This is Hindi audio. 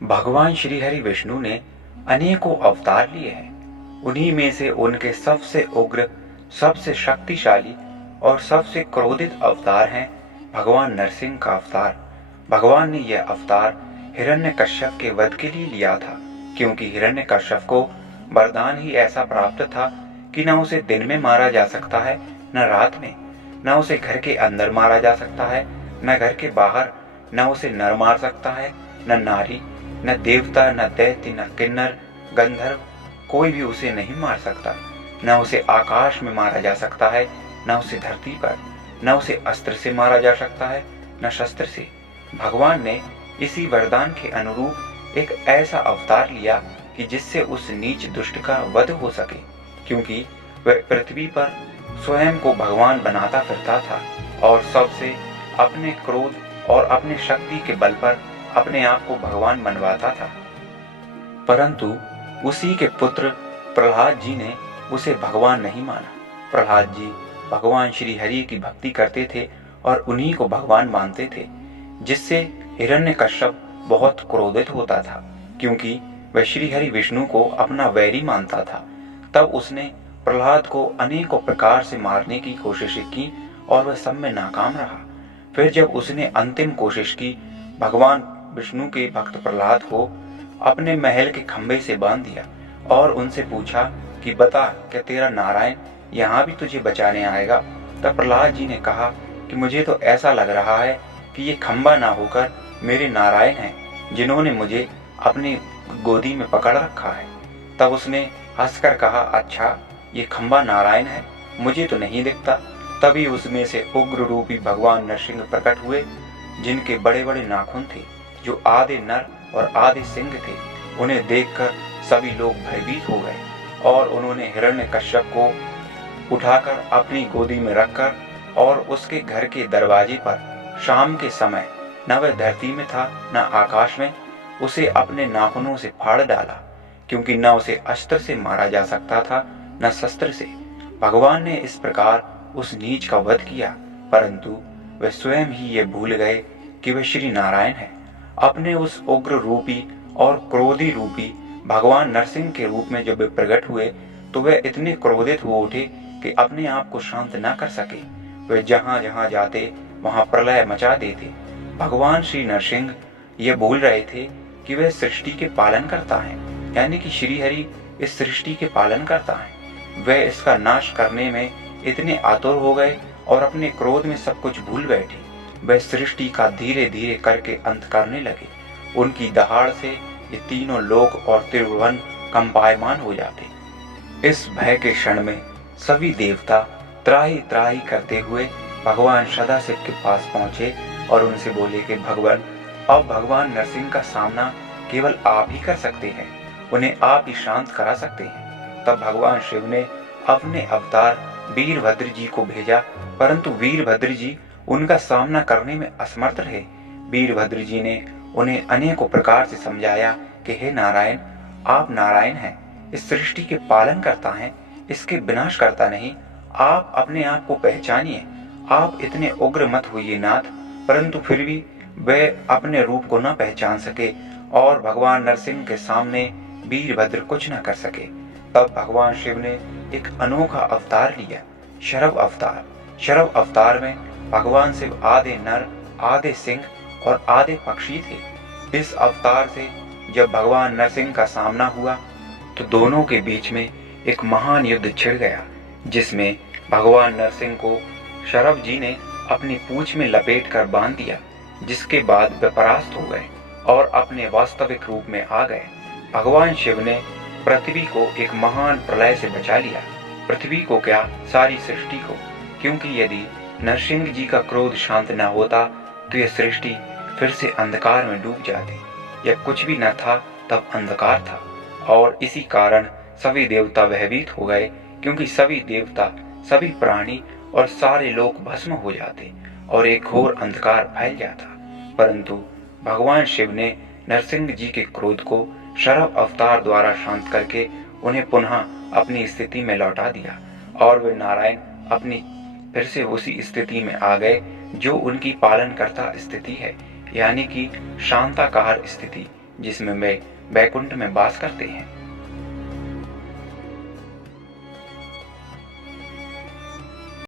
भगवान श्री हरि विष्णु ने अनेकों अवतार लिए हैं। उन्हीं में से उनके सबसे उग्र, सबसे शक्तिशाली और सबसे क्रोधित अवतार हैं भगवान नरसिंह का अवतार। भगवान ने यह अवतार हिरण्यकश्यप के वध के लिए लिया था, क्योंकि हिरण्यकश्यप को वरदान ही ऐसा प्राप्त था कि न उसे दिन में मारा जा सकता है न रात में, न उसे घर के अंदर मारा जा सकता है न घर के बाहर, न उसे नर मार सकता है न नारी, न देवता, न दैत्य, न किन्नर, गंधर्व, कोई भी उसे नहीं मार सकता। न उसे आकाश में मारा जा सकता है, न उसे धरती पर, न उसे अस्त्र से मारा जा सकता है, न शस्त्र से। भगवान ने इसी वरदान के अनुरूप एक ऐसा अवतार लिया कि जिससे उस नीच दुष्ट का वध हो सके, क्योंकि वह पृथ्वी पर स्वयं को भगवान बनाता फिरता था और सबसे अपने क्रोध और अपने शक्ति के बल पर अपने आप को भगवान मनवाता था। परंतु उसी के पुत्र प्रहलाद जी ने उसे भगवान नहीं माना। प्रहलाद जी भगवान श्री हरि की भक्ति करते थे और उन्हीं को भगवान मानते थे, जिससे हिरण्यकश्यप बहुत क्रोधित होता था, क्योंकि वह श्री हरि विष्णु को अपना वैरी मानता था। तब उसने प्रहलाद को अनेकों प्रकार से मारने की कोशिश की और वह सब में नाकाम रहा। फिर जब उसने अंतिम कोशिश की, भगवान विष्णु के भक्त प्रहलाद को अपने महल के खंभे से बांध दिया और उनसे पूछा कि बता, क्या तेरा नारायण यहाँ भी तुझे बचाने आएगा? तब प्रहलाद जी ने कहा कि मुझे तो ऐसा लग रहा है कि ये खंभा ना होकर मेरे नारायण हैं, जिन्होंने मुझे अपनी गोदी में पकड़ रखा है। तब उसने हंसकर कहा, अच्छा ये खंभा नारायण है, मुझे तो नहीं दिखता। तभी उसमें से उग्र रूपी भगवान नरसिंह प्रकट हुए, जिनके बड़े बड़े नाखून थे, जो आधे नर और आधे सिंह थे। उन्हें देखकर सभी लोग भयभीत हो गए और उन्होंने हिरण्यकश्यप को उठाकर अपनी गोदी में रखकर और उसके घर के दरवाजे पर शाम के समय, न वह धरती में था न आकाश में, उसे अपने नाखूनों से फाड़ डाला, क्योंकि न उसे अस्त्र से मारा जा सकता था न शस्त्र से। भगवान ने इस प्रकार उस नीच का वध किया, परंतु वे स्वयं ही ये भूल गए कि वे श्री नारायण हैं। अपने उस उग्र रूपी और क्रोधी रूपी भगवान नरसिंह के रूप में जब वे प्रकट हुए तो वे इतने क्रोधित हो उठे कि अपने आप को शांत न कर सके। वे जहां जहां जाते वहां प्रलय मचा देते। भगवान श्री नरसिंह ये भूल रहे थे कि वे सृष्टि के पालन करता है, यानी कि श्री हरि इस सृष्टि के पालन करता है। वे इसका नाश करने में इतने आतुर हो गए और अपने क्रोध में सब कुछ भूल बैठे। वे सृष्टि का धीरे धीरे करके अंत करने लगे। उनकी दहाड़ से ये तीनों लोक और त्रिभुवन कंपायमान हो जाते। इस भय के क्षण में सभी देवता त्राही त्राही करते हुए भगवान सदाशिव के पास पहुंचे और उनसे बोले कि भगवान, अब भगवान नरसिंह का सामना केवल आप ही कर सकते हैं, उन्हें आप ही शांत करा सकते हैं। तब भगवान शिव ने अपने अवतार वीरभद्र जी को भेजा, परंतु वीरभद्र जी उनका सामना करने में असमर्थ रहे। वीरभद्र जी ने उन्हें अनेकों प्रकार से समझाया कि हे नारायण, आप नारायण हैं, इस सृष्टि के पालन करता हैं, इसके विनाश करता नहीं। आप अपने आप को पहचानिए, आप इतने उग्र मत होइए नाथ। परंतु फिर भी वे अपने रूप को न पहचान सके और भगवान नरसिंह के सामने वीरभद्र कुछ न कर सके। तब भगवान शिव ने एक अनोखा अवतार लिया, शरभ अवतार। शरभ अवतार में भगवान शिव आधे नर, आधे सिंह और आधे पक्षी थे। इस अवतार से जब भगवान नरसिंह का सामना हुआ तो दोनों के बीच में एक महान युद्ध छिड़ गया, जिसमें भगवान नरसिंह को शरभ जी ने अपनी पूंछ में लपेट कर बांध दिया, जिसके बाद वे परास्त हो गए और अपने वास्तविक रूप में आ गए। भगवान शिव ने पृथ्वी को एक महान प्रलय से बचा लिया। पृथ्वी को क्या, सारी सृष्टि को, क्योंकि यदि नरसिंह जी का क्रोध शांत न होता तो यह सृष्टि फिर से अंधकार में डूब जाती। यह कुछ भी न था तब अंधकार था, और इसी कारण सभी देवता भयभीत हो गए, क्योंकि सभी देवता, सभी प्राणी और सारे लोग भस्म हो जाते और एक घोर अंधकार फैल जाता। परंतु भगवान शिव ने नरसिंह जी के क्रोध को शरभ अवतार द्वारा शांत करके उन्हें पुनः अपनी स्थिति में लौटा दिया और वे नारायण अपनी फिर से उसी स्थिति में आ गए जो उनकी पालन करता स्थिति है, यानी कि शांताकार स्थिति, जिसमें वे बैकुंठ में वास करते हैं।